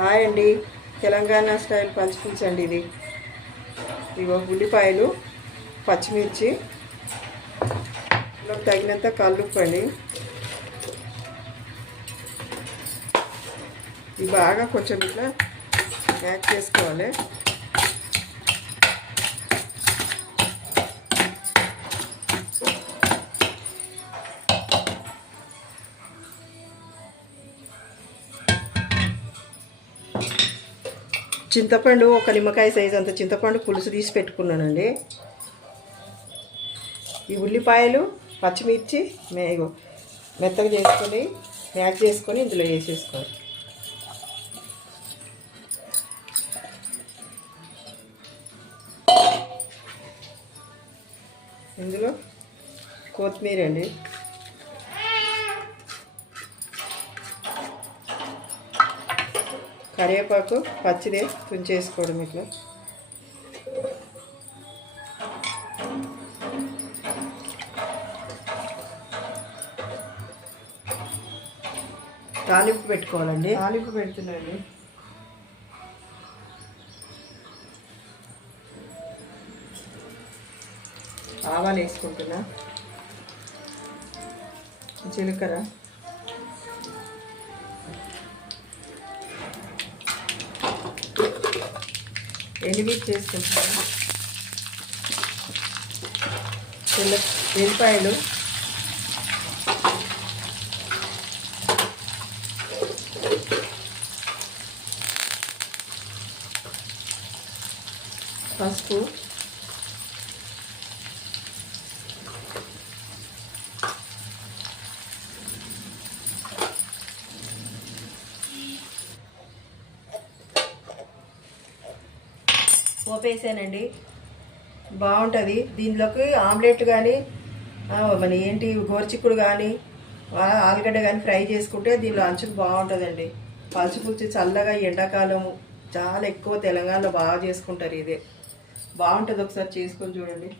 Hi అండి, Telangana style పచ్చిపులుసు అండి ఇది. ఇగో ఉల్లిపాయలు, పచ్చిమిర్చి, తగినంత కల్లుప్పు అండి. ఇవి బాగా కొంచెం ఇట్లా యాడ్ చేసుకోవాలి. చింతపండు ఒక నిమ్మకాయ సైజు అంత చింతపండు పులుసు తీసి పెట్టుకున్నానండి. ఈ ఉల్లిపాయలు, పచ్చిమిర్చి మెత్తగా చేసుకొని మ్యాష్ చేసుకొని ఇందులో వేసేసుకోవాలి. ఇందులో కొత్తిమీర అండి, కరివేపాకు పచ్చిదే తుంచేసుకోవడం ఇట్లా. తాలింపు పెట్టుకోవాలండి. తాలింపు పెడుతున్నాండి. ఆవాలు వేసుకుంటున్నా, జీలకర్ర, ఎండుమిర్చి చేసుకుంటున్నాను, వెల్లిపాయలు, పసుపు, పోపేసానండి. బాగుంటుంది. దీనిలోకి ఆమ్లెట్ కానీ మన గోరుచిక్కుడు కానీ ఆలుగడ్డ కానీ ఫ్రై చేసుకుంటే దీనిలో అంచుకు బాగుంటుందండి. పచ్చిపులుసు చల్లగా ఎండాకాలము చాలా ఎక్కువ తెలంగాణలో బాగా చేసుకుంటారు. ఇదే బాగుంటుంది, ఒకసారి చేసుకొని చూడండి.